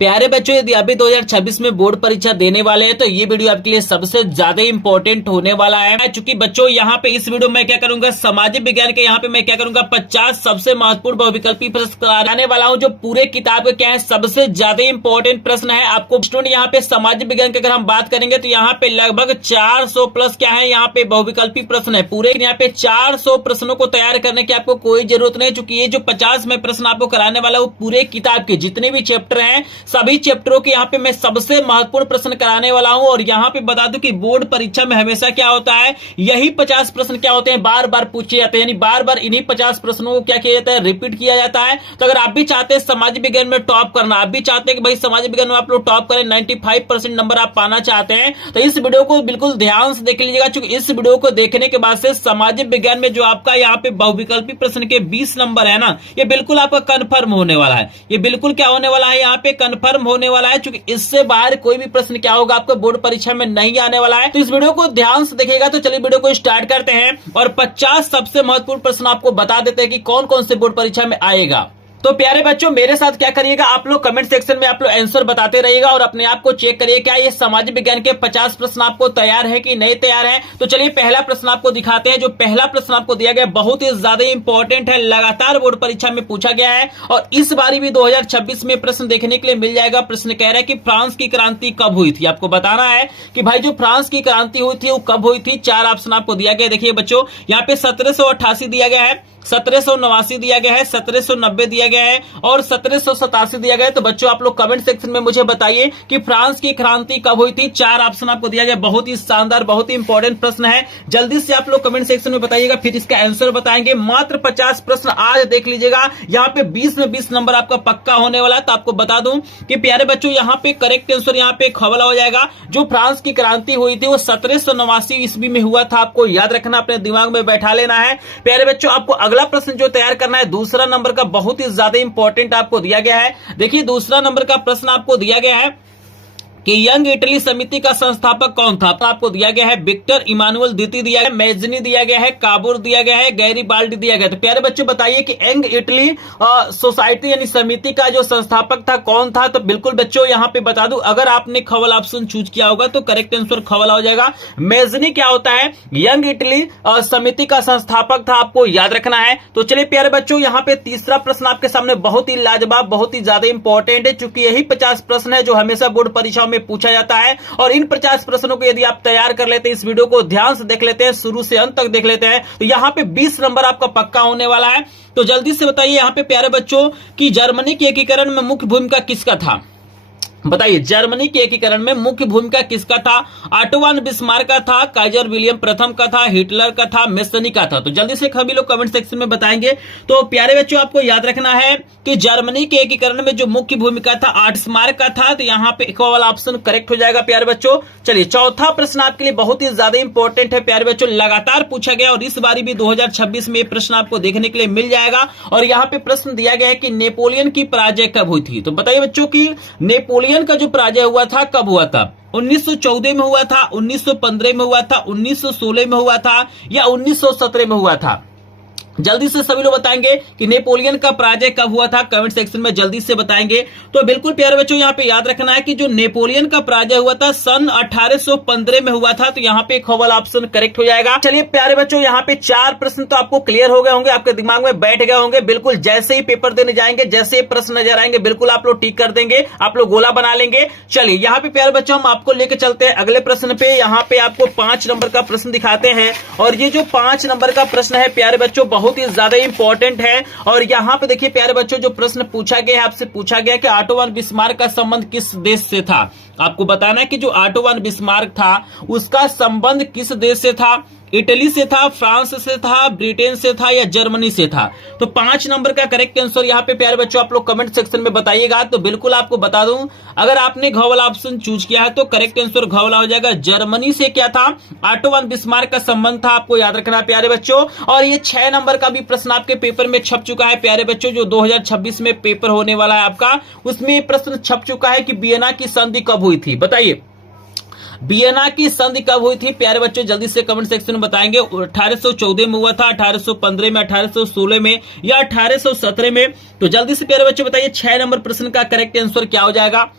प्यारे बच्चों, यदि अभी 2026 में बोर्ड परीक्षा देने वाले हैं तो ये वीडियो आपके लिए सबसे ज्यादा इंपॉर्टेंट होने वाला है। चूंकि बच्चों यहाँ पे इस वीडियो में क्या करूंगा, सामाजिक विज्ञान के यहाँ पे मैं क्या करूंगा 50 सबसे महत्वपूर्ण बहुविकल्पी प्रश्न कराने वाला हूँ, जो पूरे किताब के क्या है सबसे ज्यादा इंपॉर्टेंट प्रश्न है। आपको स्टूडेंट यहाँ पे सामाजिक विज्ञान की अगर हम बात करेंगे तो यहाँ पे लगभग 400 प्लस क्या है यहाँ पे बहुविकल्पी प्रश्न है। पूरे यहाँ पे 400 प्रश्नों को तैयार करने की आपको कोई जरूरत नहीं, चूंकि ये जो 50 में प्रश्न आपको कराने वाला वो पूरे किताब के जितने भी चैप्टर हैं सभी चैप्टरों के यहाँ पे मैं सबसे महत्वपूर्ण प्रश्न कराने वाला हूं। और यहाँ पे बता दूं कि बोर्ड परीक्षा में हमेशा क्या होता है, यही 50 प्रश्न क्या होते हैं बार बार पूछे जाते हैं, यानी बार बार इन्हीं 50 प्रश्नों को क्या किया जाता है, रिपीट किया जाता है। तो अगर आप भी चाहते हैं समाज विज्ञान में टॉप करना, आप भी चाहते हैं कि भाई समाज विज्ञान में आप लोग टॉप करें, 95% नंबर आप पाना चाहते हैं, तो इस वीडियो को बिल्कुल ध्यान से देख लीजिएगा। चूंकि इस वीडियो को देखने के बाद से सामाजिक विज्ञान में जो आपका यहाँ पे बहुविकल्पी प्रश्न के 20 नंबर है ना, ये बिल्कुल आपका कंफर्म होने वाला है। ये बिल्कुल क्या होने वाला है, यहाँ पे कंफर्म होने वाला है, क्योंकि इससे बाहर कोई भी प्रश्न क्या होगा आपको बोर्ड परीक्षा में नहीं आने वाला है। तो इस वीडियो को ध्यान से देखिएगा। तो चलिए वीडियो को स्टार्ट करते हैं और 50 सबसे महत्वपूर्ण प्रश्न आपको बता देते हैं कि कौन कौन से बोर्ड परीक्षा में आएगा। तो प्यारे बच्चों, मेरे साथ क्या करिएगा, आप लोग कमेंट सेक्शन में आप लोग आंसर बताते रहिएगा और अपने आप को चेक करिए क्या ये सामाजिक विज्ञान के 50 प्रश्न आपको तैयार है कि नहीं तैयार है। तो चलिए पहला प्रश्न आपको दिखाते हैं। जो पहला प्रश्न आपको दिया गया बहुत ही ज्यादा इंपॉर्टेंट है, लगातार बोर्ड परीक्षा में पूछा गया है और इस बार भी 2026 में प्रश्न देखने के लिए मिल जाएगा। प्रश्न कह रहा है कि फ्रांस की क्रांति कब हुई थी। आपको बताना है कि भाई जो फ्रांस की क्रांति हुई थी वो कब हुई थी। 4 ऑप्शन आपको दिया गया। देखिए बच्चों, यहाँ पे 1788 दिया गया है, 1789 दिया गया है, 1790 दिया गया है और 1787 दिया गया है। तो बच्चों आप लोग कमेंट सेक्शन में मुझे बताइए कि फ्रांस की क्रांति कब हुई थी। 4 ऑप्शन आपको दिया गया। बहुत ही शानदार, बहुत ही इंपॉर्टेंट प्रश्न है। जल्दी से आप लोग कमेंट सेक्शन में बताइएगा, फिर इसका आंसर बताएंगे। मात्र 50 प्रश्न आज देख लीजिएगा। यहाँ पे 20 में 20 नंबर आपका पक्का होने वाला है। तो आपको बता दूं कि प्यारे बच्चों, यहाँ पे करेक्ट आंसर यहाँ पे खबला हो जाएगा। जो फ्रांस की क्रांति हुई थी वो 1789 ईस्वी में हुआ था। आपको याद रखना, अपने दिमाग में बैठा लेना है। प्यारे बच्चों, आपको अगला प्रश्न जो तैयार करना है दूसरा नंबर का, बहुत ही ज्यादा इंपॉर्टेंट आपको दिया गया है। देखिए दूसरा नंबर का प्रश्न आपको दिया गया है कि यंग इटली समिति का संस्थापक कौन था। तो आपको दिया गया है विक्टर इमानुअल द्वितीय दिया गया, मैजनी दिया गया है, काबूर दिया गया है, गैरीबाल्डी दिया गया। तो प्यारे बच्चों बताइए कि यंग इटली सोसाइटी यानी समिति का जो संस्थापक था कौन था। तो बिल्कुल बच्चों यहाँ पे बता दूं, अगर आपने खवल ऑप्शन चूज किया होगा तो करेक्ट आंसर खवल हो जाएगा। मैजनी क्या होता है, यंग इटली समिति का संस्थापक था, आपको याद रखना है। तो चलिए प्यारे बच्चों, यहाँ पे तीसरा प्रश्न आपके सामने बहुत ही लाजवाब, बहुत ही ज्यादा इंपॉर्टेंट है, चूंकि यही 50 प्रश्न है जो हमेशा बोर्ड परीक्षाओं में पूछा जाता है। और इन 50 प्रश्नों को यदि आप तैयार कर लेते हैं, इस वीडियो को ध्यान से देख लेते हैं, शुरू से अंत तक देख लेते हैं, तो यहाँ पे 20 नंबर आपका पक्का होने वाला है। तो जल्दी से बताइए यहाँ पे प्यारे बच्चों कि जर्मनी के एकीकरण में मुख्य भूमिका किसका था। बताइए जर्मनी के एकीकरण में मुख्य भूमिका किसका था। ऑटो वन बिस्मार्क का था, काइजर विलियम प्रथम का था, हिटलर का था, मेसनी का था। तो जल्दी से सभी लोग कमेंट सेक्शन में बताएंगे। तो प्यारे बच्चों, आपको याद रखना है कि जर्मनी के एकीकरण में जो मुख्य भूमिका था बिस्मार्क का था। तो यहाँ पे एक वाला ऑप्शन करेक्ट हो जाएगा प्यारे बच्चों। चलिए चौथा प्रश्न आपके लिए बहुत ही ज्यादा इंपॉर्टेंट है प्यारे बच्चों, लगातार पूछा गया और इस बार भी 2026 में प्रश्न आपको देखने के लिए मिल जाएगा। और यहाँ पे प्रश्न दिया गया है कि नेपोलियन की पराजय कब हुई थी। तो बताइए बच्चों कि नेपोलियन का जो पराजय हुआ था कब हुआ था। 1914 में हुआ था, 1915 में हुआ था, 1916 में हुआ था या 1917 में हुआ था। जल्दी से सभी लोग बताएंगे कि नेपोलियन का पराजय कब हुआ था, कमेंट सेक्शन में जल्दी से बताएंगे। तो बिल्कुल प्यारे बच्चों, यहाँ पे याद रखना है कि जो नेपोलियन का पराजय हुआ था सन 1815 में हुआ था। तो यहाँ पे खवल ऑप्शन करेक्ट हो जाएगा। चलिए प्यारे बच्चों, यहाँ पे 4 प्रश्न तो आपको क्लियर हो गए होंगे, आपके दिमाग में बैठ गए होंगे। बिल्कुल जैसे ही पेपर देने जाएंगे, जैसे ही प्रश्न नजर आएंगे, बिल्कुल आप लोग टिक कर देंगे, आप लोग गोला बना लेंगे। चलिए यहाँ पे प्यारे बच्चों, हम आपको लेके चलते हैं अगले प्रश्न पे। यहाँ पे आपको 5 नंबर का प्रश्न दिखाते हैं और ये जो 5 नंबर का प्रश्न है प्यारे बच्चों बहुत ही ज्यादा इंपॉर्टेंट है। और यहाँ पे देखिए प्यारे बच्चों, जो प्रश्न पूछा गया है, आपसे पूछा गया कि ऑटो वन बिस्मार्क का संबंध किस देश से था। आपको बताना है कि जो ऑटो वन बिस्मार्क था उसका संबंध किस देश से था। इटली से था, फ्रांस से था, ब्रिटेन से था या जर्मनी से था। तो 5 नंबर का करेक्ट आंसर यहाँ पे प्यारे बच्चों आप लोग कमेंट सेक्शन में बताइएगा। तो बिल्कुल आपको बता दूं, अगर आपने घ वाला ऑप्शन चूज किया है तो करेक्ट आंसर घ वाला हो जाएगा। जर्मनी से क्या था, ऑटो वन बिस्मार्क का संबंध था, आपको याद रखना प्यारे बच्चों। और ये 6 नंबर का भी प्रश्न आपके पेपर में छप चुका है प्यारे बच्चों, जो 2026 में पेपर होने वाला है आपका, उसमें प्रश्न छप चुका है कि वियना की संधि कब हुई थी। बताइए वियना की संधि कब हुई थी प्यारे बच्चों, जल्दी से कमेंट सेक्शन में बताएंगे। 1814 में हुआ था, 1815 में, 1816 में या 1817 में? तो जल्दी से प्यारे बच्चों बताइए 6 नंबर प्रश्न का करेक्ट आंसर क्या हो जाएगा।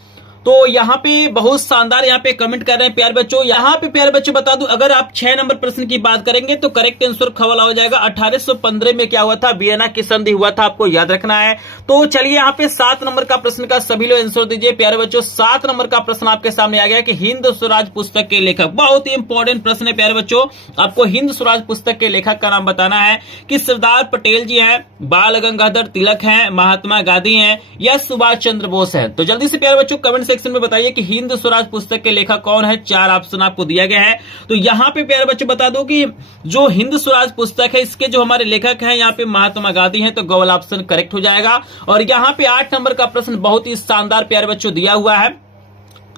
तो यहाँ पे बहुत शानदार यहाँ पे कमेंट कर रहे हैं प्यारे बच्चों। यहाँ पे प्यारे बच्चों बता दूं, अगर आप 6 नंबर प्रश्न की बात करेंगे तो करेक्ट आंसर खवाला हो जाएगा। 1815 में क्या हुआ था, वियना की संधि हुआ था, आपको याद रखना है। तो चलिए यहाँ पे 7 नंबर का प्रश्न का सभी लोग आंसर दीजिए प्यारे बच्चों। 7 नंबर का प्रश्न आपके सामने आ गया कि हिंद स्वराज पुस्तक के लेखक, बहुत ही इंपॉर्टेंट प्रश्न है प्यारे बच्चों। आपको हिंद स्वराज पुस्तक के लेखक का नाम बताना है कि सरदार पटेल जी हैं, बाल गंगाधर तिलक हैं, महात्मा गांधी हैं या सुभाष चंद्र बोस है। तो जल्दी से प्यारे बच्चों कमेंट सेक्शन में बताइए कि हिंद स्वराज पुस्तक के लेखक कौन है। 4 ऑप्शन आपको दिया गया है। तो यहाँ पे प्यारे बच्चों बता दो कि जो हिंद स्वराज पुस्तक है इसके जो हमारे लेखक हैं यहाँ पे महात्मा गांधी हैं, तो गलत ऑप्शन करेक्ट हो जाएगा। और यहाँ पे 8 नंबर का प्रश्न बहुत ही शानदार प्यारे बच्चों दिया हुआ है।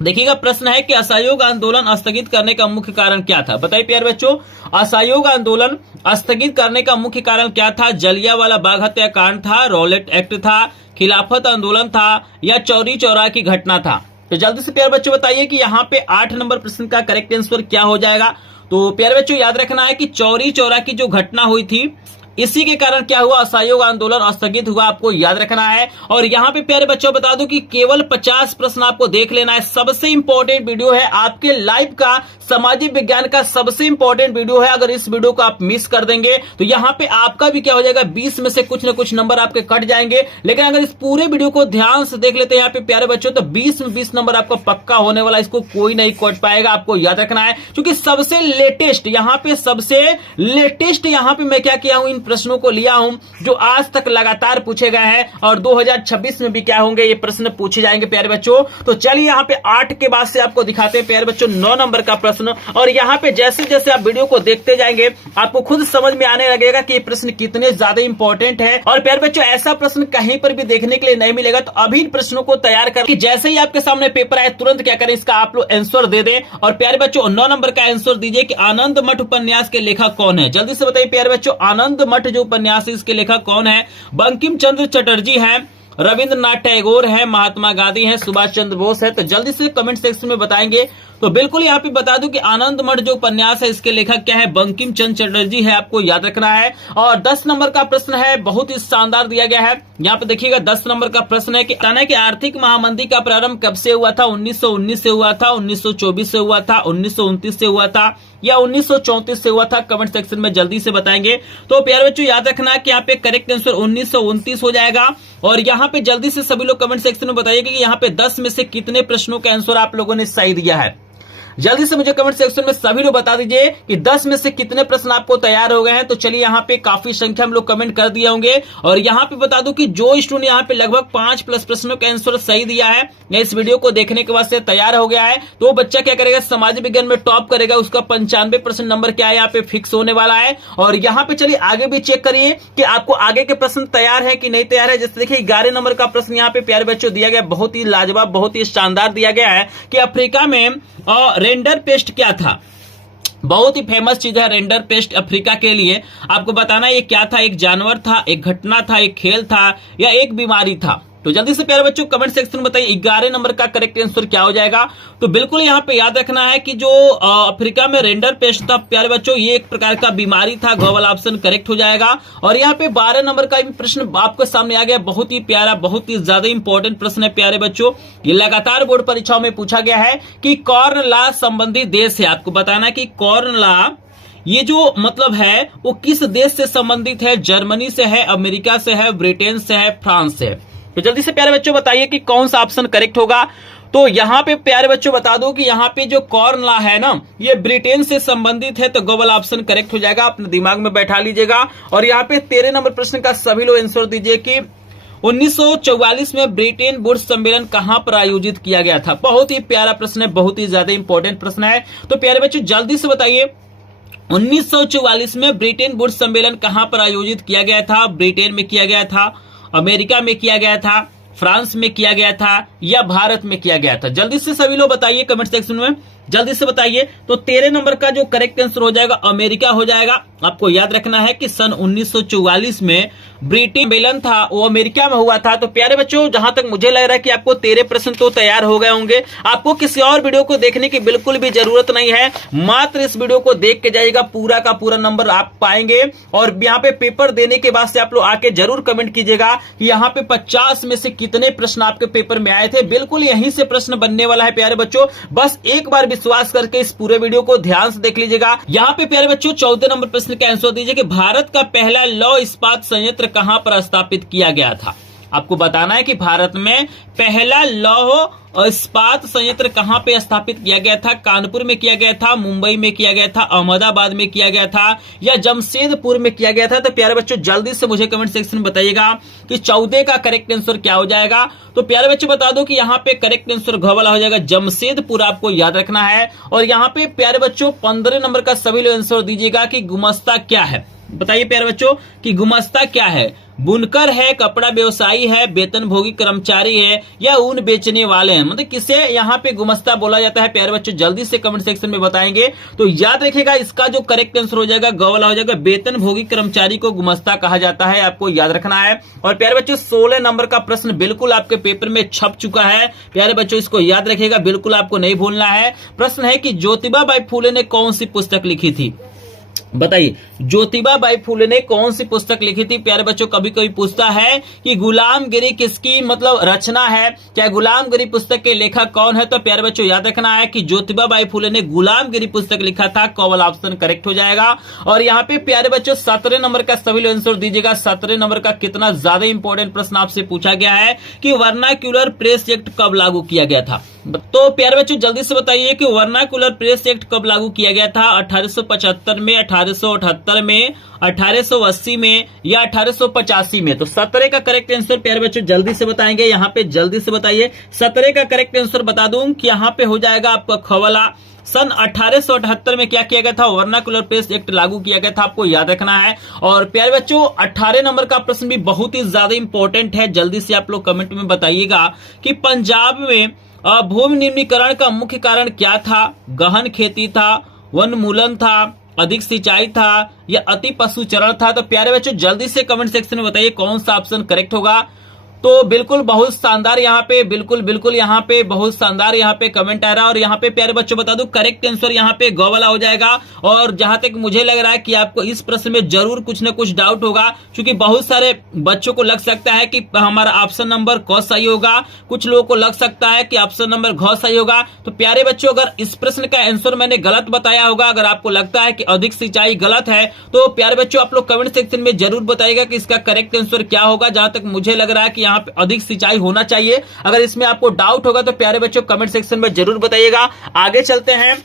देखिएगा, प्रश्न है कि असहयोग आंदोलन स्थगित करने का मुख्य कारण क्या था। बताइए प्यारे बच्चों, असहयोग आंदोलन स्थगित करने का मुख्य कारण क्या था। जलियांवाला बाग हत्याकांड था, रॉलेट एक्ट था, खिलाफत आंदोलन था या चौरी चौरा की घटना था। तो जल्दी से प्यारे बच्चों बताइए कि यहाँ पे 8 नंबर प्रश्न का करेक्ट आंसर क्या हो जाएगा। तो प्यारे बच्चों याद रखना है कि चौरी चौरा की जो घटना हुई थी इसी के कारण क्या हुआ, असहयोग आंदोलन स्थगित हुआ, आपको याद रखना है। और यहाँ पे प्यारे बच्चों बता दूं कि केवल 50 प्रश्न आपको देख लेना है। सबसे इंपॉर्टेंट वीडियो है आपके लाइफ का, सामाजिक विज्ञान का सबसे इंपॉर्टेंट वीडियो है। अगर इस वीडियो को आप मिस कर देंगे तो यहाँ पे आपका भी क्या हो जाएगा, 20 में से कुछ न कुछ नंबर आपके कट जाएंगे। लेकिन अगर इस पूरे वीडियो को ध्यान से देख लेते हैं यहाँ पे प्यारे बच्चों, तो 20 में 20 नंबर आपका पक्का होने वाला, इसको कोई नहीं कट पाएगा, आपको याद रखना है। क्योंकि सबसे लेटेस्ट यहाँ पे मैं क्या किया हूं, इन प्रश्नों को लिया हूं जो आज तक लगातार पूछे गए हैं और 2026 में भी क्या होंगे, ये प्रश्न पूछे जाएंगे प्यारे बच्चों। तो चलिए यहाँ पे 8 के बाद से आपको दिखाते हैं प्यारे बच्चों 9 नंबर का प्रश्न। और यहाँ पे जैसे जैसे आप वीडियो को देखते जाएंगे आपको खुद समझ में आने लगेगा कि ये प्रश्न कितने ज्यादा इंपॉर्टेंट है। और प्यारे बच्चों ऐसा प्रश्न कहीं पर भी देखने के लिए नहीं मिलेगा। तो अभी इन प्रश्नों को तैयार कर, जैसे ही आपके सामने पेपर आए तुरंत क्या करें, इसका आप लोग आंसर दे दें। और प्यारे बच्चों 9 नंबर का आंसर दीजिए कि आनंद मठ उपन्यास के लेखक कौन है। जल्दी से बताइए प्यारे बच्चों, आनंद मठ जो उपन्यास है इसके लेखक कौन है। बंकिम चंद्र चटर्जी हैं, रविंद्रनाथ टैगोर है, महात्मा गांधी है, सुभाष चंद्र बोस है। तो जल्दी से कमेंट सेक्शन में बताएंगे। तो बिल्कुल यहाँ पे बता दूं कि आनंद मठ जो उपन्यास है इसके लेखक क्या है, बंकिम चंद्र चटर्जी है, आपको याद रखना है। और 10 नंबर का प्रश्न है, बहुत ही शानदार दिया गया है। यहाँ पे देखिएगा 10 नंबर का प्रश्न है कि आर्थिक महामंदी का प्रारंभ कब से हुआ था। 1919 से हुआ था, 1924 से हुआ था, 1929 से हुआ था या 1934 से हुआ था। कमेंट सेक्शन में जल्दी से बताएंगे। तो प्यारे बच्चों याद रखना कि यहाँ पे करेक्ट आंसर 1929 हो जाएगा। और यहाँ पे जल्दी से सभी लोग कमेंट सेक्शन में बताइए कि यहाँ पे 10 में से कितने प्रश्नों का आंसर आप लोगों ने सही दिया है। जल्दी से मुझे कमेंट सेक्शन में सभी लोग बता दीजिए कि 10 में से कितने प्रश्न आपको तैयार हो गए हैं। तो चलिए यहाँ पे काफी संख्या में लोग कमेंट कर दिए होंगे। और यहाँ पे बता दूं कि जो स्टूडेंट यहाँ पे लगभग 5+ प्रश्नों का आंसर सही दिया है या इस वीडियो को देखने के बाद से तैयार हो गया है, तो वो बच्चा क्या करेगा, सामाजिक विज्ञान में टॉप करेगा। उसका 95% नंबर क्या है यहाँ पे फिक्स होने वाला है। और यहाँ पे चलिए आगे भी चेक करिए कि आपको आगे के प्रश्न तैयार है कि नहीं तैयार है। जैसे देखिए 11 नंबर का प्रश्न यहाँ पे प्यारे बच्चों दिया गया, बहुत ही लाजवाब, बहुत ही शानदार दिया गया है कि अफ्रीका में रेंडर पेस्ट क्या था। बहुत ही फेमस चीज है रेंडर पेस्ट अफ्रीका के लिए। आपको बताना ये क्या था, एक जानवर था, एक घटना था, एक खेल था या एक बीमारी था। तो जल्दी से प्यारे बच्चों कमेंट सेक्शन में बताइए 11 नंबर का करेक्ट आंसर क्या हो जाएगा। तो बिल्कुल यहाँ पे याद रखना है कि जो अफ्रीका में रेंडर पेस्ट था प्यारे बच्चों, ये एक प्रकार का बीमारी था। ग्लोबल ऑप्शन करेक्ट हो जाएगा। और यहाँ पे 12 नंबर का भी प्रश्न आपके सामने आ गया, बहुत ही प्यारा, बहुत ही ज्यादा इंपॉर्टेंट प्रश्न है प्यारे बच्चों। ये लगातार बोर्ड परीक्षाओं में पूछा गया है कि कॉर्न लॉ संबंधी देश है। आपको बताना कि कॉर्न लॉ ये जो मतलब है वो किस देश से संबंधित है। जर्मनी से है, अमेरिका से है, ब्रिटेन से है, फ्रांस से। तो जल्दी से प्यारे बच्चों बताइए कि कौन सा ऑप्शन करेक्ट होगा। तो यहाँ पे प्यारे बच्चों बता दो कि यहाँ पे जो कॉर्न लॉ है ना, ये ब्रिटेन से संबंधित है। तो ग्लोबल ऑप्शन करेक्ट हो जाएगा, अपने दिमाग में बैठा लीजिएगा। और यहाँ पे 13 नंबर प्रश्न का सभी लोग आंसर दीजिए कि 1944 में ब्रिटेन बुड्स सम्मेलन कहां पर आयोजित किया गया था। बहुत ही प्यारा प्रश्न है, बहुत ही ज्यादा इंपॉर्टेंट प्रश्न है। तो प्यारे बच्चों जल्दी से बताइए 1944 में ब्रिटेन बुड्स सम्मेलन कहां पर आयोजित किया गया था। ब्रिटेन में किया गया था, अमेरिका में किया गया था, फ्रांस में किया गया था या भारत में किया गया था। जल्दी से सभी लोग बताइए कमेंट सेक्शन में। जल्दी से बताइए। तो 13 नंबर का जो करेक्ट आंसर हो जाएगा अमेरिका हो जाएगा। आपको याद रखना है कि सन 1944 में ब्रिटिश सम्मेलन था वो अमेरिका में हुआ था। तो प्यारे बच्चों, जहां तक मुझे लग रहा है कि आपको 13 प्रश्न तो तैयार हो गए होंगे। आपको किसी और वीडियो को देखने की बिल्कुल भी जरूरत नहीं है, मात्र इस वीडियो को देख के जाइएगा, पूरा का पूरा नंबर आप पाएंगे। और यहाँ पे पेपर देने के बाद से आप लोग आके जरूर कमेंट कीजिएगा कि यहाँ पे 50 में से कितने प्रश्न आपके पेपर में आए थे। बिल्कुल यहीं से प्रश्न बनने वाला है प्यारे बच्चों, बस एक बार विश्वास करके इस पूरे वीडियो को ध्यान से देख लीजिएगा। यहाँ पे प्यारे बच्चों 14 नंबर प्रश्न का आंसर दीजिए कि भारत का पहला लौह इस्पात संयंत्र कहां पर स्थापित किया गया था। आपको बताना है कि भारत में पहला लौह इस्पात संयंत्र कहां पे स्थापित किया गया था। कानपुर में किया गया था, मुंबई में किया गया था, अहमदाबाद में किया गया था या जमशेदपुर में किया गया था। तो प्यारे बच्चों जल्दी से मुझे कमेंट सेक्शन में बताइएगा कि 14 का करेक्ट आंसर क्या हो जाएगा। तो प्यारे बच्चों बता दो कि यहाँ पे करेक्ट आंसर घ वाला हो जाएगा जमशेदपुर, आपको याद रखना है। और यहाँ पे प्यारे बच्चों 15 नंबर का सभी लोग आंसर दीजिएगा कि गुमस्ता क्या है। बताइए प्यारे बच्चों कि गुमस्ता क्या है। बुनकर है, कपड़ा व्यवसायी है, वेतनभोगी कर्मचारी है या ऊन बेचने वाले हैं, मतलब किसे यहाँ पे गुमस्ता बोला जाता है। प्यारे बच्चों जल्दी से कमेंट सेक्शन में बताएंगे। तो याद रखिएगा इसका जो करेक्ट आंसर हो जाएगा ग वाला हो जाएगा, वेतनभोगी कर्मचारी को गुमस्ता कहा जाता है, आपको याद रखना है। और प्यारे बच्चों 16 नंबर का प्रश्न बिल्कुल आपके पेपर में छप चुका है। प्यारे बच्चों इसको याद रखिएगा, बिल्कुल आपको नहीं भूलना है। प्रश्न है कि ज्योतिबा बाई फुले ने कौन सी पुस्तक लिखी थी। बताइए ज्योतिबा बाई फुले ने कौन सी पुस्तक लिखी थी। प्यारे बच्चों कभी कोई पूछता है कि गुलामगिरी किसकी मतलब रचना है, क्या गुलामगिरी पुस्तक के लेखक कौन है। तो प्यारे बच्चों याद रखना है कि ज्योतिबा बाई फुले ने गुलामगिरी पुस्तक लिखा था, कॉवल ऑप्शन करेक्ट हो जाएगा। और यहाँ पे प्यारे बच्चों 17 नंबर का सभी लोग आंसर दीजिएगा। 17 नंबर का कितना ज्यादा इंपॉर्टेंट प्रश्न आपसे पूछा गया है कि वर्नाक्यूलर प्रेस एक्ट कब लागू किया गया था। तो प्यारे बच्चों जल्दी से बताइए कि वर्नाक्यूलर प्रेस एक्ट कब लागू किया गया था। 1875 में, 1878 में, 1880 में या 1885 में। तो 17 का करेक्ट आंसर प्यारे बच्चों जल्दी से बताएंगे, यहाँ पे जल्दी से बताइए। 17 का करेक्ट आंसर बता दूं कि यहाँ पे हो जाएगा आपका खवाला। सन 1878 में क्या किया गया था, वर्नाक्यूलर प्रेस एक्ट लागू किया गया था, आपको याद रखना है। और प्यारे बच्चों 18 नंबर का प्रश्न भी बहुत ही ज्यादा इंपॉर्टेंट है, जल्दी से आप लोग कमेंट में बताइएगा कि पंजाब में भूमि निम्नीकरण का मुख्य कारण क्या था। गहन खेती था, वनमूलन था, अधिक सिंचाई था या अति पशुचरण था। तो प्यारे बच्चों जल्दी से कमेंट सेक्शन में बताइए कौन सा ऑप्शन करेक्ट होगा। तो बिल्कुल बहुत शानदार यहाँ पे बिल्कुल यहाँ पे बहुत शानदार यहाँ पे कमेंट आ रहा है। और यहाँ पे प्यारे बच्चों बता दूं करेक्ट आंसर यहाँ पे ग वाला हो जाएगा। और जहां तक मुझे लग रहा है कि आपको इस प्रश्न में जरूर कुछ न कुछ डाउट होगा, क्योंकि बहुत सारे बच्चों को लग सकता है कि हमारा ऑप्शन नंबर क सही होगा, कुछ लोगों को लग सकता है कि ऑप्शन नंबर घ सही होगा। तो प्यारे बच्चों अगर इस प्रश्न का आंसर मैंने गलत बताया होगा, अगर आपको लगता है कि अधिक सिंचाई गलत है, तो प्यारे बच्चों आप लोग कमेंट सेक्शन में जरूर बताइएगा कि इसका करेक्ट आंसर क्या होगा। जहां तक मुझे लग रहा है कि यहाँ पे अधिक सिंचाई होना चाहिए। अगर इसमें आपको डाउट होगा तो प्यारे बच्चों कमेंट सेक्शन में जरूर बताइएगा। आगे चलते हैं।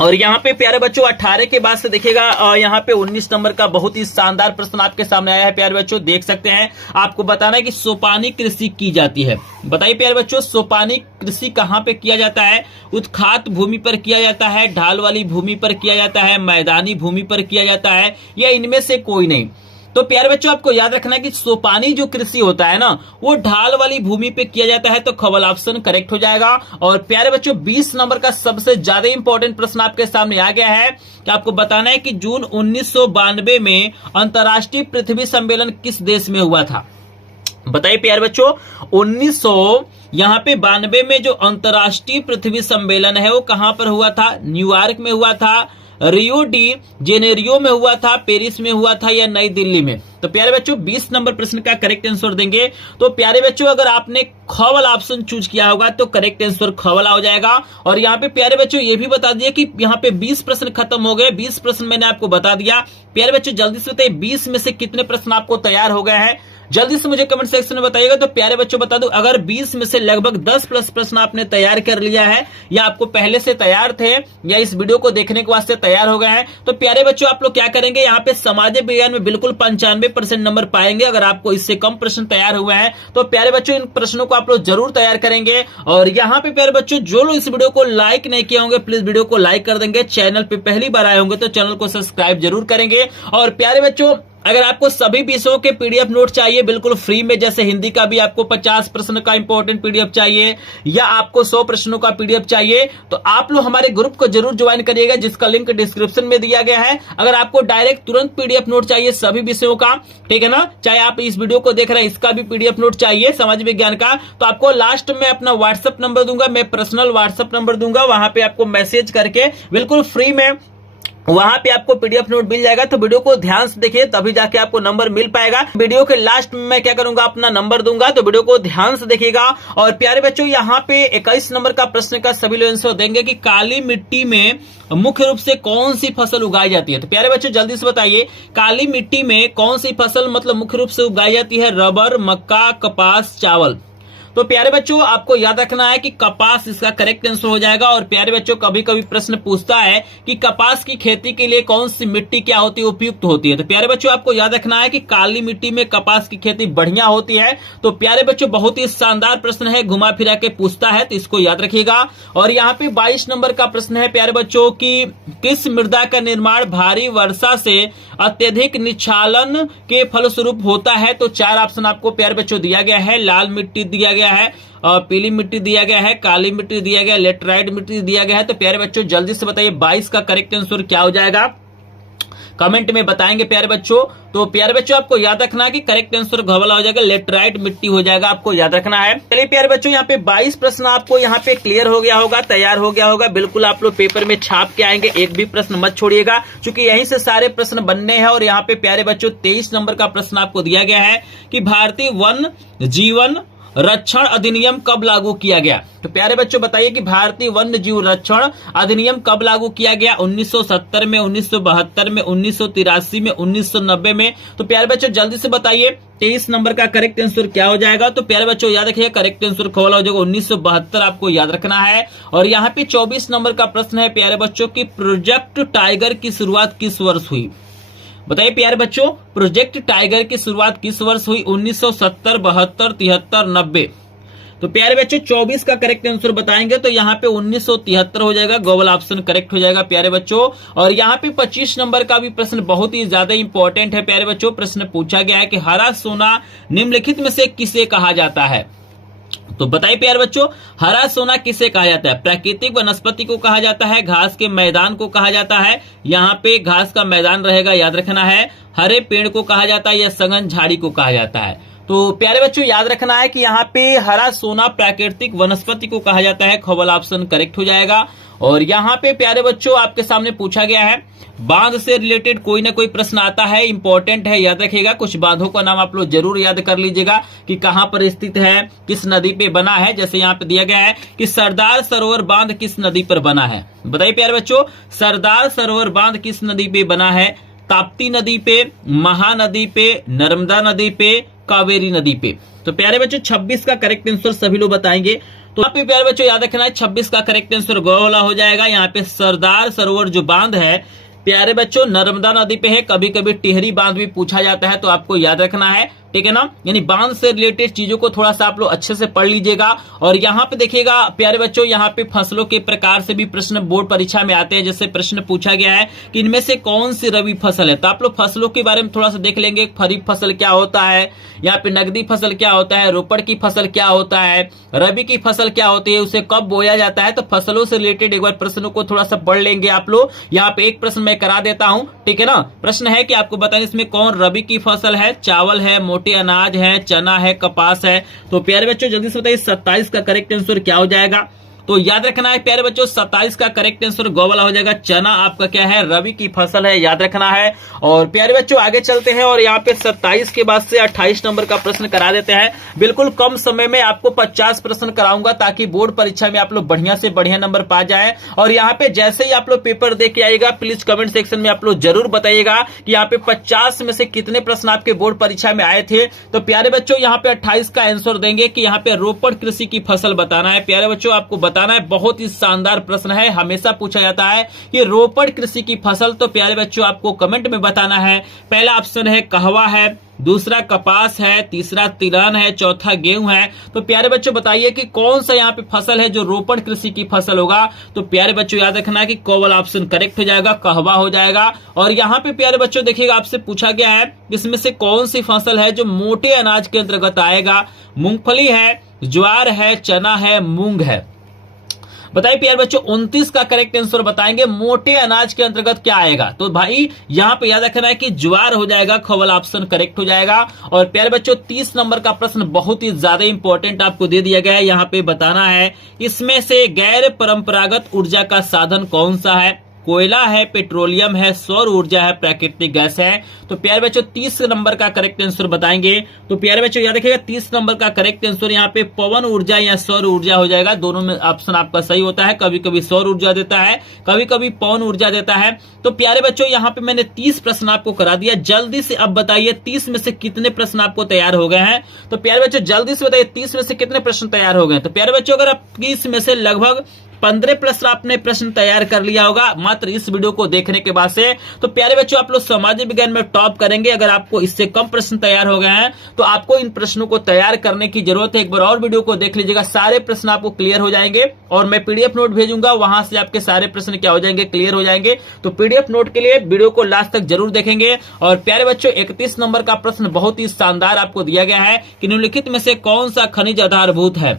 और यहाँ पे प्यारे बच्चों 18 के बाद से देखिएगा यहाँ पे 19 नंबर का बहुत ही शानदार प्रश्न आपके सामने आया है। प्यारे बच्चों देख सकते हैं, आपको बताना है कि सोपानी कृषि की जाती है। बताइए प्यारे बच्चों सोपानी कृषि कहाँ पे किया जाता है। उत्खात भूमि पर किया जाता है, ढाल वाली भूमि पर किया जाता है, मैदानी भूमि पर किया जाता है या इनमें से कोई नहीं। तो प्यारे बच्चों आपको याद रखना है कि सोपानी जो कृषि होता है ना, वो ढाल वाली भूमि पे किया जाता है। तो खवल ऑप्शन करेक्ट हो जाएगा। और प्यारे बच्चों 20 नंबर का सबसे ज्यादा इंपॉर्टेंट प्रश्न आपके सामने आ गया है कि आपको बताना है कि जून 1992 में अंतर्राष्ट्रीय पृथ्वी सम्मेलन किस देश में हुआ था। बताइए प्यारे बच्चों 1992 में जो अंतर्राष्ट्रीय पृथ्वी सम्मेलन है वो कहां पर हुआ था। न्यूयॉर्क में हुआ था, रियो डी जेनेरियो में हुआ था, पेरिस में हुआ था या नई दिल्ली में। तो प्यारे बच्चों 20 नंबर प्रश्न का करेक्ट आंसर देंगे। तो प्यारे बच्चों अगर आपने ख वाला ऑप्शन चूज किया होगा तो करेक्ट आंसर ख वाला हो जाएगा। और यहाँ पे प्यारे बच्चों ये भी बता दिया कि यहाँ पे 20 प्रश्न खत्म हो गए। 20 प्रश्न मैंने आपको बता दिया। प्यारे बच्चों जल्दी से बताइए 20 में से कितने प्रश्न आपको तैयार हो गए हैं, जल्दी से मुझे कमेंट सेक्शन में बताइएगा। तो प्यारे बच्चों बता दूं अगर 20 में से लगभग 10 प्लस प्रश्न आपने तैयार कर लिया है या आपको पहले से तैयार थे या इस वीडियो को देखने के वास्ते तैयार हो गए हैं, तो प्यारे बच्चों आप लोग क्या करेंगे, यहाँ पे सामाजिक विज्ञान में बिल्कुल 95% नंबर पाएंगे। अगर आपको इससे कम प्रश्न तैयार हुए हैं तो प्यारे बच्चों इन प्रश्नों को आप लोग जरूर तैयार करेंगे। और यहाँ पे प्यारे बच्चों जो लोग इस वीडियो को लाइक नहीं किए होंगे प्लीज वीडियो को लाइक कर देंगे। चैनल पे पहली बार आए होंगे तो चैनल को सब्सक्राइब जरूर करेंगे। और प्यारे बच्चों अगर आपको सभी विषयों के पीडीएफ नोट चाहिए बिल्कुल फ्री में, जैसे हिंदी का भी आपको 50 प्रश्न का इंपॉर्टेंट पीडीएफ चाहिए या आपको 100 प्रश्नों का पीडीएफ चाहिए, तो आप लोग हमारे ग्रुप को जरूर ज्वाइन करिएगा, जिसका लिंक डिस्क्रिप्शन में दिया गया है। अगर आपको डायरेक्ट तुरंत पीडीएफ नोट चाहिए सभी विषयों का, ठीक है ना, चाहे आप इस वीडियो को देख रहे हैं इसका भी पीडीएफ नोट चाहिए समाज विज्ञान का, तो आपको लास्ट में अपना व्हाट्सएप नंबर दूंगा, मैं पर्सनल व्हाट्सएप नंबर दूंगा, वहां पे आपको मैसेज करके बिल्कुल फ्री में वहां पे आपको पीडीएफ नोट मिल जाएगा। तो वीडियो को ध्यान से देखिए, तभी जाके आपको नंबर मिल पाएगा। वीडियो के लास्ट में मैं क्या करूंगा, अपना नंबर दूंगा, तो वीडियो को ध्यान से देखिएगा। और प्यारे बच्चों, यहाँ पे 21 नंबर का प्रश्न का सभी लोग आंसर देंगे कि काली मिट्टी में मुख्य रूप से कौन सी फसल उगाई जाती है। तो प्यारे बच्चों जल्दी से बताइए, काली मिट्टी में कौन सी फसल मतलब मुख्य रूप से उगाई जाती है? रबर, मक्का, कपास, चावल। तो प्यारे बच्चों आपको याद रखना है कि कपास इसका करेक्ट आंसर हो जाएगा। और प्यारे बच्चों कभी कभी प्रश्न पूछता है कि कपास की खेती के लिए कौन सी मिट्टी क्या होती है, उपयुक्त होती है। तो प्यारे बच्चों आपको याद रखना है कि काली मिट्टी में कपास की खेती बढ़िया होती है। तो प्यारे बच्चों बहुत ही शानदार प्रश्न है, घुमा फिरा के पूछता है, तो इसको याद रखिएगा। और यहाँ पे 22 नंबर का प्रश्न है प्यारे बच्चों की किस मृदा का निर्माण भारी वर्षा से अत्यधिक निक्षालन के फलस्वरूप होता है? तो 4 ऑप्शन आपको प्यारे बच्चों दिया गया है। लाल मिट्टी दिया गया है, और पीली मिट्टी दिया गया है, काली मिट्टी दिया गया है, लेटराइट मिट्टी दिया गया है। तो प्यारे बच्चों जल्दी से बताइए 22 का करेक्ट आंसर क्या हो जाएगा, कमेंट में बताएंगे प्यारे बच्चों। तो प्यारे बच्चों आपको याद रखना है कि करेक्ट आंसर घवला हो जाएगा, लेटराइट मिट्टी हो जाएगा, आपको याद रखना है। चलिए प्यारे बच्चों यहाँ पे 22 प्रश्न आपको यहाँ पे क्लियर हो गया होगा, तैयार हो गया होगा, बिल्कुल आप लोग पेपर में छाप के आएंगे, एक भी प्रश्न मत छोड़िएगा, क्योंकि यहीं से सारे प्रश्न बनने हैं। और यहाँ पे प्यारे बच्चों 23 नंबर का प्रश्न आपको दिया गया है कि भारतीय वन जीवन रक्षण अधिनियम कब लागू किया गया? तो प्यारे बच्चों बताइए कि भारतीय वन्य जीव रक्षण अधिनियम कब लागू किया गया? 1970 में, 1972 में, 1983 में, 1990 में। तो प्यारे बच्चों जल्दी से बताइए 23 नंबर का करेक्ट आंसर क्या हो जाएगा? तो प्यारे बच्चों याद रखिए करेक्ट आंसर खोला हो जाएगा 1972, आपको याद रखना है। और यहाँ पे 24 नंबर का प्रश्न है प्यारे बच्चों की प्रोजेक्ट टाइगर की शुरुआत किस वर्ष हुई? बताइए प्यारे बच्चों प्रोजेक्ट टाइगर की शुरुआत किस वर्ष हुई? 1970, 72, 73, 90। तो प्यारे बच्चों 24 का करेक्ट आंसर बताएंगे तो यहाँ पे 1973 हो जाएगा, गूगल ऑप्शन करेक्ट हो जाएगा प्यारे बच्चों। और यहाँ पे 25 नंबर का भी प्रश्न बहुत ही ज्यादा इंपॉर्टेंट है प्यारे बच्चों। प्रश्न पूछा गया है कि हरा सोना निम्नलिखित में से किसे कहा जाता है? तो बताइए प्यारे बच्चों हरा सोना किसे कहा जाता है? प्राकृतिक वनस्पति को कहा जाता है, घास के मैदान को कहा जाता है, यहाँ पे घास का मैदान रहेगा, याद रखना है, हरे पेड़ को कहा जाता है या सघन झाड़ी को कहा जाता है। तो प्यारे बच्चों याद रखना है कि यहाँ पे हरा सोना प्राकृतिक वनस्पति को कहा जाता है, खबल ऑप्शन करेक्ट हो जाएगा। और यहाँ पे प्यारे बच्चों आपके सामने पूछा गया है बांध से रिलेटेड कोई ना कोई प्रश्न आता है, इंपॉर्टेंट है, याद रखिएगा। कुछ बांधों का नाम आप लोग जरूर याद कर लीजिएगा कि कहां पर स्थित है, किस नदी पे बना है। जैसे यहाँ पे दिया गया है कि सरदार सरोवर बांध किस नदी पर बना है? बताइए प्यारे बच्चों सरदार सरोवर बांध किस नदी पे बना है? ताप्ती नदी पे, महानदी पे, नर्मदा नदी पे, कावेरी नदी पे। तो प्यारे बच्चों 26 का करेक्ट आंसर सभी लोग बताएंगे। तो यहाँ पे प्यारे बच्चों याद रखना है 26 का करेक्ट आंसर गोला हो जाएगा। यहाँ पे सरदार सरोवर जो बांध है प्यारे बच्चों नर्मदा नदी पे है, कभी कभी टिहरी बांध भी पूछा जाता है, तो आपको याद रखना है, ठीक है ना। यानी बांध से रिलेटेड चीजों को थोड़ा सा आप लोग अच्छे से पढ़ लीजिएगा। और यहाँ पे देखिएगा प्यारे बच्चों यहाँ पे फसलों के प्रकार से भी प्रश्न बोर्ड परीक्षा में आते हैं। जैसे प्रश्न पूछा गया है कि इनमें से कौन सी रबी फसल है, तो आप लोग फसलों के बारे में थोड़ा सा देख लेंगे। खरीफ फसल क्या होता है, यहाँ पे नकदी फसल क्या होता है, रोपड़ की फसल क्या होता है, रबी की फसल क्या होती है, उसे कब बोया जाता है। तो फसलों से रिलेटेड एक बार प्रश्नों को थोड़ा सा पढ़ लेंगे आप लोग। यहाँ पे एक प्रश्न मैं करा देता हूँ, ठीक है ना। प्रश्न है कि आपको बताएं इसमें कौन रबी की फसल है? चावल है, मोटे अनाज है, चना है, कपास है। तो प्यारे बच्चों जल्दी से बताइए 27 का करेक्ट आंसर क्या हो जाएगा? तो याद रखना है प्यारे बच्चों 27 का करेक्ट आंसर गो वाला हो जाएगा। चना आपका क्या है? रबी की फसल है, याद रखना है। और प्यारे बच्चों आगे चलते हैं और यहाँ पे 27 के बाद से 28 नंबर का प्रश्न करा देते हैं। बिल्कुल कम समय में आपको 50 प्रश्न कराऊंगा ताकि बोर्ड परीक्षा में आप लोग बढ़िया से बढ़िया नंबर पा जाए। और यहाँ पे जैसे ही आप लोग पेपर दे के आइएगा प्लीज कमेंट सेक्शन में आप लोग जरूर बताइएगा कि यहाँ पे 50 में से कितने प्रश्न आपके बोर्ड परीक्षा में आए थे। तो प्यारे बच्चों यहाँ पे 28 का आंसर देंगे कि यहाँ पे रोपड़ कृषि की फसल बताना है। प्यारे बच्चों आपको बताना है। बहुत ही शानदार प्रश्न है, हमेशा पूछा जाता है कि रोपड़ कृषि की फसल, तो प्यारे बच्चों आपको कमेंट में बताना है। पहला ऑप्शन है कहवा है, दूसरा कपास है, तीसरा तिलहन है, चौथा गेहूं है। तो प्यारे बच्चों बताइए कि कौन सा यहाँ पे फसल है जो रोपड़ कृषि की फसल होगा। तो प्यारे बच्चों याद रखना है कि क वाला ऑप्शन करेक्ट हो जाएगा, कहवा हो जाएगा। और यहाँ पे प्यारे बच्चों देखिएगा, आपसे पूछा गया है इसमें से कौन सी फसल है जो मोटे अनाज के अंतर्गत आएगा। मूंगफली है, ज्वार है, चना है, मूंग है। बताइए प्यारे बच्चों 29 का करेक्ट आंसर बताएंगे, मोटे अनाज के अंतर्गत क्या आएगा। तो भाई यहाँ पे याद रखना है कि ज्वार हो जाएगा, ख वाला ऑप्शन करेक्ट हो जाएगा। और प्यारे बच्चों 30 नंबर का प्रश्न बहुत ही ज्यादा इंपॉर्टेंट आपको दे दिया गया है। यहाँ पे बताना है इसमें से गैर परंपरागत ऊर्जा का साधन कौन सा है। कोयला है, पेट्रोलियम है, सौर ऊर्जा है, प्राकृतिक गैस है। तो प्यारे बच्चों 30 नंबर का करेक्ट आंसर बताएंगे। तो प्यारे बच्चों याद रखिएगा 30 नंबर का करेक्ट आंसर यहाँ पे पवन ऊर्जा या सौर ऊर्जा हो जाएगा। दोनों में ऑप्शन आपका सही होता है, कभी कभी सौर ऊर्जा देता है, कभी कभी पवन ऊर्जा देता है। तो प्यारे बच्चों यहाँ पे मैंने 30 प्रश्न आपको करा दिया। जल्दी से अब बताइए 30 में से कितने प्रश्न आपको तैयार हो गए हैं। तो प्यारे बच्चों जल्दी से बताइए 30 में से कितने प्रश्न तैयार हो गए। तो प्यारे बच्चों अगर आप 30 में से लगभग 15 प्रश्न आपने प्रश्न तैयार कर लिया होगा मात्र इस वीडियो को देखने के बाद से, तो प्यारे बच्चों आप लोग सामाजिक विज्ञान में टॉप करेंगे। अगर आपको इससे कम प्रश्न तैयार हो गए हैं तो आपको इन प्रश्नों को तैयार करने की जरूरत है। एक बार और वीडियो को देख लीजिएगा, सारे प्रश्न आपको क्लियर हो जाएंगे। और मैं पीडीएफ नोट भेजूंगा, वहां से आपके सारे प्रश्न क्या हो जाएंगे, क्लियर हो जाएंगे। तो पीडीएफ नोट के लिए वीडियो को लास्ट तक जरूर देखेंगे। और प्यारे बच्चों 31 नंबर का प्रश्न बहुत ही शानदार आपको दिया गया है कि निम्नलिखित में से कौन सा खनिज आधारभूत है।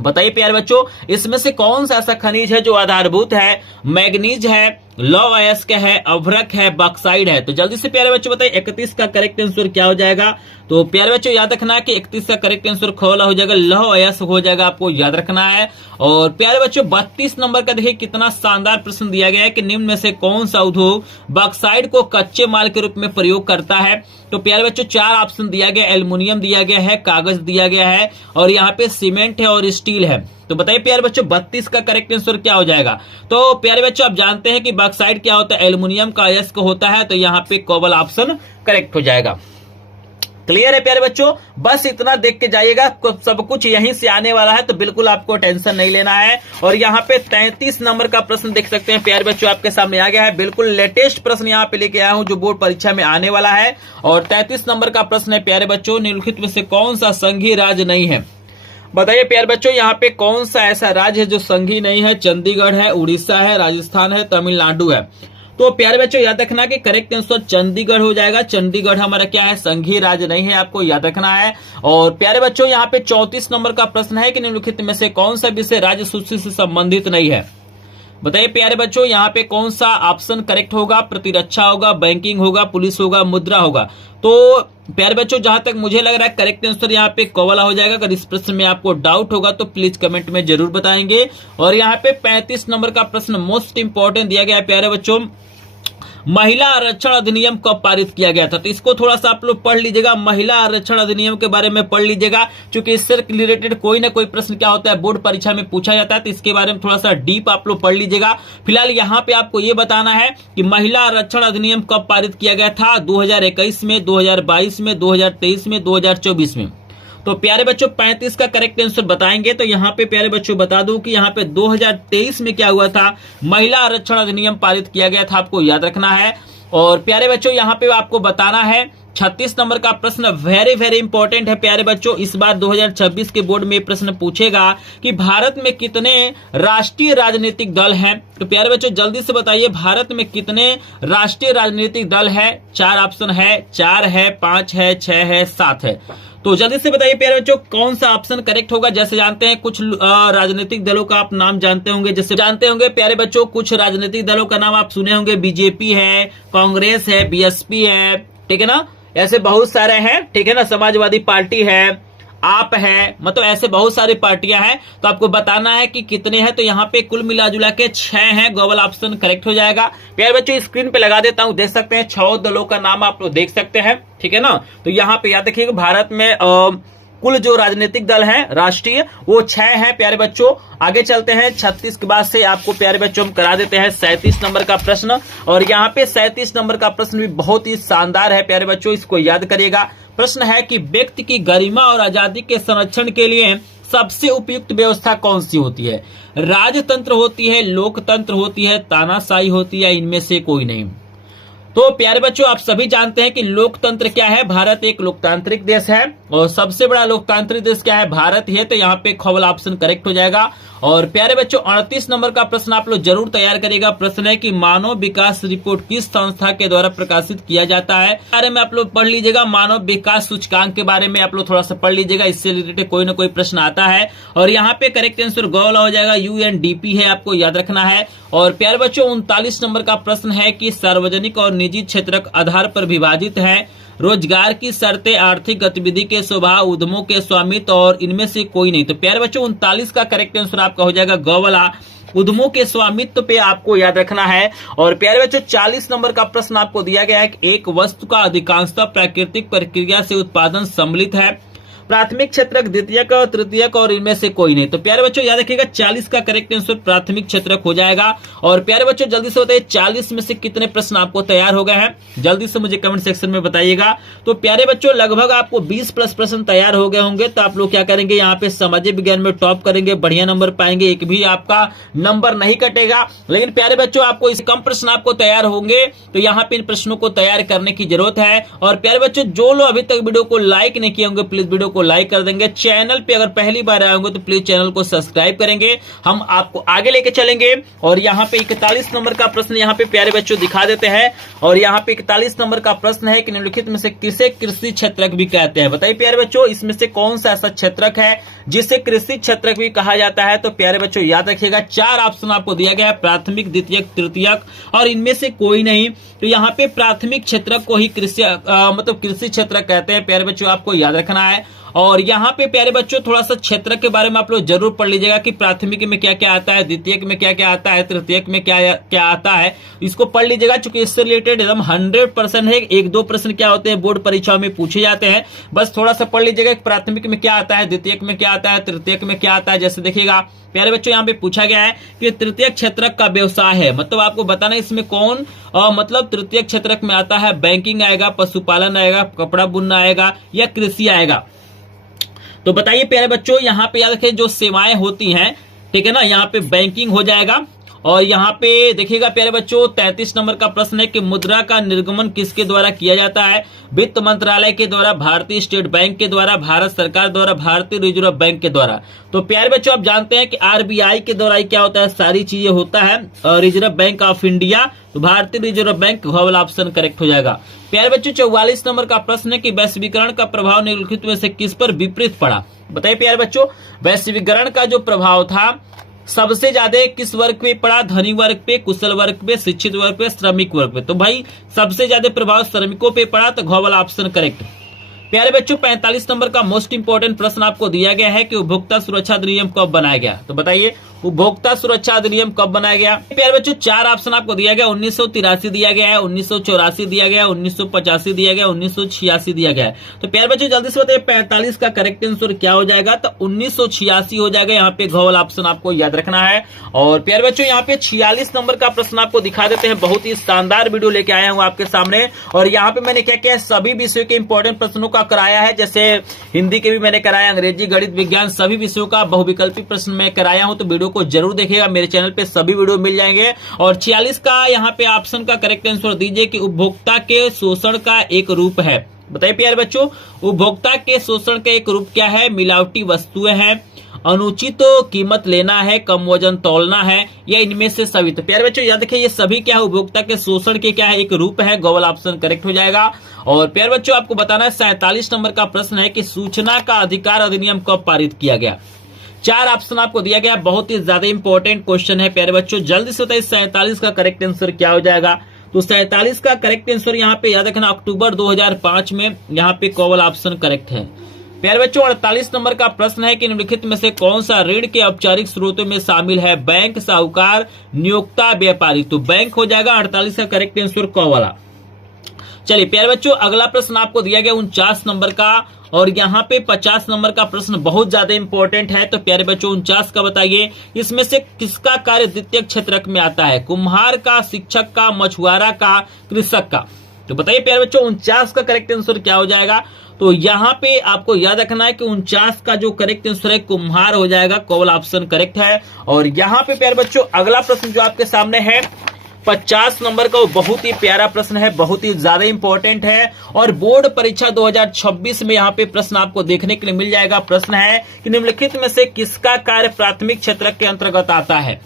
बताइए प्यारे बच्चों इसमें से कौन सा ऐसा खनिज है जो आधारभूत है। मैग्नीज है, लौह अयस्क है, अभ्रक है, बॉक्साइड है। तो जल्दी से प्यारे बच्चों बताइए 31 का करेक्ट आंसर क्या हो जाएगा। तो प्यारे बच्चों याद रखना है कि 31 का करेक्ट आंसर खोला हो जाएगा, लौह अयस्क हो जाएगा, आपको याद रखना है। और प्यारे बच्चों 32 नंबर का देखिए कितना शानदार प्रश्न दिया गया है कि निम्न में से कौन सा उद्योग बॉक्साइड को कच्चे माल के रूप में प्रयोग करता है। तो प्यारे बच्चों 4 ऑप्शन दिया गया, एल्युमिनियम दिया गया है, कागज दिया गया है, और यहाँ पे सीमेंट है और स्टील है। तो बताइए प्यारे बच्चों 32 का करेक्ट आंसर क्या हो जाएगा। तो प्यारे बच्चों आप जानते हैं कि बॉक्साइड क्या होता है, एल्युमिनियम का अयस्क होता है। तो यहाँ पे कोबल ऑप्शन करेक्ट हो जाएगा। क्लियर है प्यारे बच्चों, बस इतना देख के जाइएगा, सब कुछ यहीं से आने वाला है, तो बिल्कुल आपको टेंशन नहीं लेना है। और यहाँ पे 33 नंबर का प्रश्न देख सकते हैं प्यारे बच्चों, आपके सामने आ गया है। बिल्कुल लेटेस्ट प्रश्न यहाँ पे लेके आया हूं जो बोर्ड परीक्षा में आने वाला है। और 33 नंबर का प्रश्न है प्यारे बच्चों, निम्नलिखित में से कौन सा संघीय राज्य नहीं है। बताइए प्यारे बच्चों यहाँ पे कौन सा ऐसा राज्य है जो संघीय नहीं है। चंडीगढ़ है, उड़ीसा है, राजस्थान है, तमिलनाडु है। तो प्यारे बच्चों याद रखना कि करेक्ट आंसर चंडीगढ़ हो जाएगा। चंडीगढ़ हमारा क्या है, संघीय राज्य नहीं है, आपको याद रखना है। और प्यारे बच्चों यहाँ पे 34 नंबर का प्रश्न है कि निम्नलिखित में से कौन सा विषय राज्य सूची से संबंधित नहीं है। बताइए प्यारे बच्चों यहाँ पे कौन सा ऑप्शन करेक्ट होगा। प्रतिरक्षा होगा, बैंकिंग होगा, पुलिस होगा, मुद्रा होगा। तो प्यारे बच्चों जहां तक मुझे लग रहा है करेक्ट आंसर यहाँ पे कोवाला हो जाएगा। अगर इस प्रश्न में आपको डाउट होगा तो प्लीज कमेंट में जरूर बताएंगे। और यहाँ पे 35 नंबर का प्रश्न मोस्ट इंपॉर्टेंट दिया गया है प्यारे बच्चों, महिला आरक्षण अधिनियम कब पारित किया गया था। तो इसको थोड़ा सा आप लोग पढ़ लीजिएगा, महिला आरक्षण अधिनियम के बारे में पढ़ लीजिएगा, क्योंकि इससे रिलेटेड कोई ना कोई प्रश्न क्या होता है बोर्ड परीक्षा में पूछा जाता है। तो इसके बारे में थोड़ा सा डीप आप लोग पढ़ लीजिएगा। फिलहाल यहाँ पे आपको ये बताना है कि महिला आरक्षण अधिनियम कब पारित किया गया था। 2021 में, 2022 में, 2023 में, 2024 में। तो प्यारे बच्चों 35 का करेक्ट आंसर बताएंगे। तो यहाँ पे प्यारे बच्चों बता दूं कि यहाँ पे 2023 में क्या हुआ था, महिला आरक्षण अधिनियम पारित किया गया था, आपको याद रखना है। और प्यारे बच्चों यहाँ पे आपको बताना है 36 नंबर का प्रश्न वेरी वेरी इंपॉर्टेंट है प्यारे बच्चों। इस बार 2026 के बोर्ड में प्रश्न पूछेगा कि भारत में कितने राष्ट्रीय राजनीतिक दल हैं। तो प्यारे बच्चों जल्दी से बताइए भारत में कितने राष्ट्रीय राजनीतिक दल है। 4 ऑप्शन है, 4 है, 5 है, 6 है, 7 है। तो जल्दी से बताइए प्यारे बच्चों कौन सा ऑप्शन करेक्ट होगा। जैसे जानते हैं कुछ राजनीतिक दलों का आप नाम जानते होंगे, जैसे जानते होंगे प्यारे बच्चों कुछ राजनीतिक दलों का नाम आप सुने होंगे, बीजेपी है, कांग्रेस है, बीएसपी है, ठीक है ना, ऐसे बहुत सारे हैं, ठीक है ना, समाजवादी पार्टी है, आप है, मतलब ऐसे बहुत सारी पार्टियां हैं। तो आपको बताना है कि कितने हैं। तो यहाँ पे कुल मिला जुला के 6 हैं, ग्लोबल ऑप्शन करेक्ट हो जाएगा। प्यारे बच्चों स्क्रीन पे लगा देता हूं, देख सकते हैं 6 दलों का नाम आप लोग देख सकते हैं, ठीक है ना। तो यहाँ पे याद रखिएगा भारत में कुल जो राजनीतिक दल हैं राष्ट्रीय वो 6 हैं प्यारे बच्चों। आगे चलते हैं 36 के बाद से आपको प्यारे बच्चों हम करा देते हैं 37 नंबर का प्रश्न। और यहाँ पे 37 नंबर का प्रश्न भी बहुत ही शानदार है प्यारे बच्चों, इसको याद करिएगा। प्रश्न है कि व्यक्ति की गरिमा और आजादी के संरक्षण के लिए सबसे उपयुक्त व्यवस्था कौन सी होती है? राजतंत्र होती है, लोकतंत्र होती है, तानाशाही होती है, इनमें से कोई नहीं। तो प्यारे बच्चों, आप सभी जानते हैं कि लोकतंत्र क्या है। भारत एक लोकतांत्रिक देश है और सबसे बड़ा लोकतांत्रिक देश क्या है? भारत ही है। तो यहाँ पे ख वाला ऑप्शन करेक्ट हो जाएगा। और प्यारे बच्चों, 38 नंबर का प्रश्न आप लोग जरूर तैयार करिएगा। प्रश्न है कि मानव विकास रिपोर्ट किस संस्था के द्वारा प्रकाशित किया जाता है? बारे में आप लोग पढ़ लीजिएगा। मानव विकास सूचकांक के बारे में आप लोग थोड़ा सा पढ़ लीजिएगा, इससे रिलेटेड कोई ना कोई प्रश्न आता है। और यहाँ पे करेक्ट आंसर ग वाला हो जाएगा। UNDP है, आपको याद रखना है। और प्यारे बच्चों, 39 नंबर का प्रश्न है कि सार्वजनिक और निजी क्षेत्रक आधार पर विभाजित है। रोजगार की शर्तें, आर्थिक गतिविधि के स्वभाव, उद्यमों के स्वामित्व और इनमें से कोई नहीं। तो प्यारे बच्चों, 39 का करेक्ट आंसर आपका हो जाएगा ग वाला। उद्यमों के स्वामित्व पे आपको याद रखना है। और प्यारे बच्चों, 40 नंबर का प्रश्न आपको दिया गया है कि एक वस्तु का अधिकांशतः प्राकृतिक प्रक्रिया से उत्पादन सम्मिलित है। प्राथमिक क्षेत्रक, द्वितीयक और तृतीयक और इनमें से कोई नहीं। तो प्यारे बच्चों याद रखिएगा, 40 का करेक्ट आंसर प्राथमिक क्षेत्रक हो जाएगा। और प्यारे बच्चों, जल्दी से बताइए 40 में से कितने प्रश्न आपको तैयार हो गए हैं? जल्दी से मुझे कमेंट सेक्शन में बताइएगा। तो प्यारे बच्चों, लगभग आपको 20 प्लस प्रश्न तैयार हो गए होंगे। तो आप लोग क्या करेंगे, यहाँ पे सामाजिक विज्ञान में टॉप करेंगे, बढ़िया नंबर पाएंगे, एक भी आपका नंबर नहीं कटेगा। लेकिन प्यारे बच्चों, आपको इस कम प्रश्न आपको तैयार होंगे, तो यहाँ पे इन प्रश्नों को तैयार करने की जरूरत है। और प्यारे बच्चों, जो लोग अभी तक वीडियो को लाइक नहीं किए होंगे, प्लीज वीडियो को लाइक कर देंगे। चैनल पे अगर पहली बार आए होंगे तो प्लीज चैनल को सब्सक्राइब करेंगे। हम आपको आगे लेके चलेंगे। और यहाँ पे 41 नंबर का प्रश्न यहाँ पे प्यारे बच्चों दिखा देते हैं। और यहाँ पे 41 नंबर का प्रश्न है कि निम्नलिखित में से किसे कृषि क्षेत्रक भी कहते हैं? बताइए प्यारे बच्चों, इसमें से कौन सा ऐसा क्षेत्रक है जिसे कृषि क्षेत्रक भी कहा जाता है? तो प्यारे बच्चों याद रखिएगा, 4 ऑप्शन आपको दिया गया है, प्राथमिक, द्वितीयक, तृतीयक और इनमें से कोई नहीं। तो यहाँ पे प्राथमिक क्षेत्रक को ही कृषि मतलब कृषि क्षेत्रक कहते हैं। प्यारे बच्चों, आपको याद रखना है। और यहाँ पे प्यारे बच्चों, थोड़ा सा क्षेत्र के बारे में आप लोग जरूर पढ़ लीजिएगा कि प्राथमिक में क्या क्या आता है, द्वितीयक में क्या क्या आता है, तृतीयक में क्या क्या आता है। इसको पढ़ लीजिएगा, क्योंकि इससे रिलेटेड एकदम 100% है। 1-2 प्रश्न क्या होते हैं, बोर्ड परीक्षाओं में पूछे जाते हैं। बस थोड़ा सा पढ़ लीजिएगा कि प्राथमिक में क्या आता है, द्वितीयक में क्या आता है, तृतीयक में क्या आता है। जैसे देखिएगा प्यारे बच्चों, यहाँ पे पूछा गया है कि तृतीयक क्षेत्रक का व्यवसाय है, मतलब आपको बताना इसमें कौन मतलब तृतीयक क्षेत्रक में आता है। बैंकिंग आएगा, पशुपालन आएगा, कपड़ा बुनना आएगा या कृषि आएगा? तो बताइए प्यारे बच्चों, यहाँ पे याद रखिए जो सेवाएं होती हैं, ठीक है ना, यहाँ पे बैंकिंग हो जाएगा। और यहाँ पे देखिएगा प्यारे बच्चों, 33 नंबर का प्रश्न है कि मुद्रा का निर्गमन किसके द्वारा किया जाता है? वित्त मंत्रालय के द्वारा, भारतीय स्टेट बैंक के द्वारा, भारत सरकार द्वारा, भारतीय रिजर्व बैंक के द्वारा। तो प्यारे बच्चों, आप जानते हैं कि RBI के द्वारा क्या होता है, सारी चीजें होता है। रिजर्व बैंक ऑफ इंडिया, तो भारतीय रिजर्व बैंक वाला ऑप्शन करेक्ट हो जाएगा। प्यारे बच्चों, 44 नंबर का प्रश्न है कि वैश्वीकरण का प्रभाव निम्नलिखित में से किस पर विपरीत पड़ा? बताइए प्यारे बच्चों, वैश्वीकरण का जो प्रभाव था सबसे ज्यादा किस वर्ग पे पड़ा? धनी वर्ग पे, कुशल वर्ग पे, शिक्षित वर्ग पे, श्रमिक वर्ग पे। तो भाई सबसे ज्यादा प्रभाव श्रमिकों पे पड़ा, तो घ वाला ऑप्शन करेक्ट। प्यारे बच्चों, 45 नंबर का मोस्ट इंपोर्टेंट प्रश्न आपको दिया गया है कि उपभोक्ता सुरक्षा अधिनियम कब बनाया गया? तो बताइए उपभोक्ता सुरक्षा अधिनियम कब बनाया गया? प्यारे बच्चों, 4 ऑप्शन आपको दिया गया। 1983 दिया गया है, 1984 दिया गया है, 1985 दिया गया, 1986 दिया गया है। तो प्यारे बच्चों जल्दी से बताइए 45 का करेक्ट आंसर क्या हो जाएगा? तो 1986 हो जाएगा। यहाँ पे घ वाला ऑप्शन आपको याद रखना है। और प्यारे बच्चों, यहाँ पे 46 नंबर का प्रश्न आपको दिखा देते हैं। बहुत ही शानदार वीडियो लेके आया हूँ आपके सामने। और यहाँ पे मैंने क्या किया, सभी विषयों के इंपॉर्टेंट प्रश्नों का कराया है। जैसे हिंदी के भी मैंने कराया, अंग्रेजी, गणित, विज्ञान, सभी विषयों का बहुविकल्पी प्रश्न मैं कराया हूँ। तो वीडियो को जरूर देखिएगा, मेरे चैनल पे सभी वीडियो मिल जाएंगे। और 46 का यहाँ पे ऑप्शन का करेक्ट आंसर दीजिए कि उपभोक्ता के शोषण का एक रूप है। बताइए प्यारे बच्चों, उपभोक्ता के शोषण का एक रूप क्या है? मिलावटी वस्तुएं हैं, अनुचित कीमत लेना है, कम वजन तौलना है, या इनमें से सभी। तो प्यारे बच्चों याद रखिए, ये सभी क्या है, उपभोक्ता के शोषण के क्या है, एक रूप है। गलत ऑप्शन करेक्ट हो जाएगा। और प्यारे बच्चों, आपको बताना है 47 नंबर का प्रश्न है कि सूचना का अधिकार अधिनियम कब पारित किया गया? 4 ऑप्शन आपको दिया गया, बहुत ही ज्यादा इंपॉर्टेंट क्वेश्चन है प्यारे बच्चों। जल्दी से बताइए 47 का करेक्ट आंसर क्या हो जाएगा? तो 47 का करेक्ट आंसर यहाँ पे याद रखना, अक्टूबर 2005 में यहाँ पे कॉवल ऑप्शन करेक्ट है। प्यारे बच्चों, 48 नंबर का प्रश्न है कि निम्नलिखित में से कौन सा ऋण के औपचारिक स्रोतों में शामिल है? बैंक, साहूकार, नियोक्ता, व्यापारी। तो बैंक हो जाएगा 48 का करेक्ट आंसर क वाला। चलिए प्यारे बच्चों, अगला प्रश्न आपको दिया गया 49 नंबर का, और यहाँ पे 50 नंबर का प्रश्न बहुत ज्यादा इंपॉर्टेंट है। तो प्यारे बच्चों 49 का बताइए, इसमें से किसका कार्य द्वितीयक क्षेत्रक में आता है? कुम्हार का, शिक्षक का, मछुआरा का, कृषक का। तो बताइए प्यारे बच्चों 49 का करेक्ट आंसर क्या हो जाएगा? तो यहाँ पे आपको याद रखना है कि 49 का जो करेक्ट आंसर है कुम्हार हो जाएगा, कौल ऑप्शन करेक्ट है। और यहाँ पे प्यारे बच्चों अगला प्रश्न जो आपके सामने है 50 नंबर का, वो बहुत ही प्यारा प्रश्न है, बहुत ही ज्यादा इंपॉर्टेंट है और बोर्ड परीक्षा 2026 में यहाँ पे प्रश्न आपको देखने के लिए मिल जाएगा। प्रश्न है कि निम्नलिखित में से किसका कार्य प्राथमिक क्षेत्र के अंतर्गत आता है?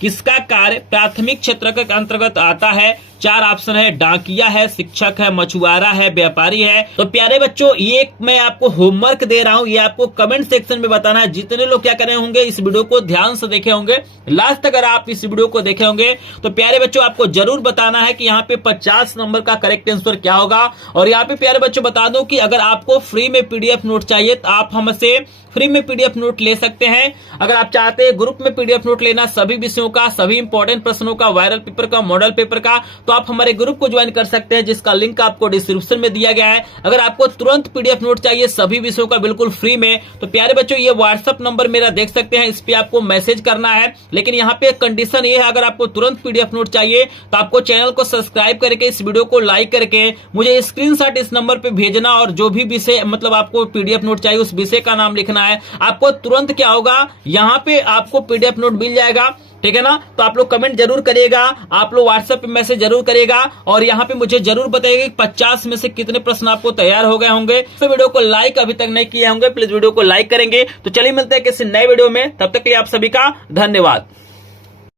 किसका कार्य प्राथमिक क्षेत्र के अंतर्गत आता है? 4 ऑप्शन है, डाकिया है, शिक्षक है, मछुआरा है, व्यापारी है। तो प्यारे बच्चों ये मैं आपको होमवर्क दे रहा हूं, ये आपको कमेंट सेक्शन में बताना है। जितने लोग क्या करे होंगे इस वीडियो को ध्यान से देखे होंगे, लास्ट अगर आप इस वीडियो को देखे होंगे तो प्यारे बच्चों आपको जरूर बताना है कि यहाँ पे 50 नंबर का करेक्ट आंसर क्या होगा। और यहाँ पे प्यारे बच्चों बता दूं कि अगर आपको फ्री में पीडीएफ नोट चाहिए तो आप हमसे फ्री में पीडीएफ नोट ले सकते हैं। अगर आप चाहते हैं ग्रुप में पीडीएफ नोट लेना सभी विषयों का, सभी इंपॉर्टेंट प्रश्नों का, वायरल पेपर का, मॉडल पेपर का, तो आप हमारे ग्रुप को ज्वाइन कर सकते हैं जिसका लिंक आपको डिस्क्रिप्शन में दिया गया है। अगर आपको तुरंत पीडीएफ नोट चाहिए सभी विषयों का बिल्कुल फ्री में, तो प्यारे बच्चों ये व्हाट्सएप नंबर मेरा देख सकते हैं, इस पे आपको मैसेज करना है। लेकिन यहाँ पे कंडीशन ये है, अगर आपको तुरंत पीडीएफ नोट चाहिए तो आपको चैनल को सब्सक्राइब करके इस वीडियो को लाइक करके मुझे स्क्रीनशॉट इस नंबर पे भेजना और जो भी विषय मतलब आपको पीडीएफ नोट चाहिए उस विषय का नाम लिखना है। आपको तुरंत क्या होगा, यहाँ पे आपको पीडीएफ नोट मिल जाएगा, ठीक है ना। तो आप लोग कमेंट जरूर करिएगा, आप लोग व्हाट्सएप पे मैसेज जरूर करिएगा और यहाँ पे मुझे जरूर बताइएगा कि 50 में से कितने प्रश्न आपको तैयार हो गए होंगे। तो वीडियो को लाइक अभी तक नहीं किए होंगे, प्लीज वीडियो को लाइक करेंगे। तो चलिए मिलते हैं किसी नए वीडियो में, तब तक के लिए आप सभी का धन्यवाद।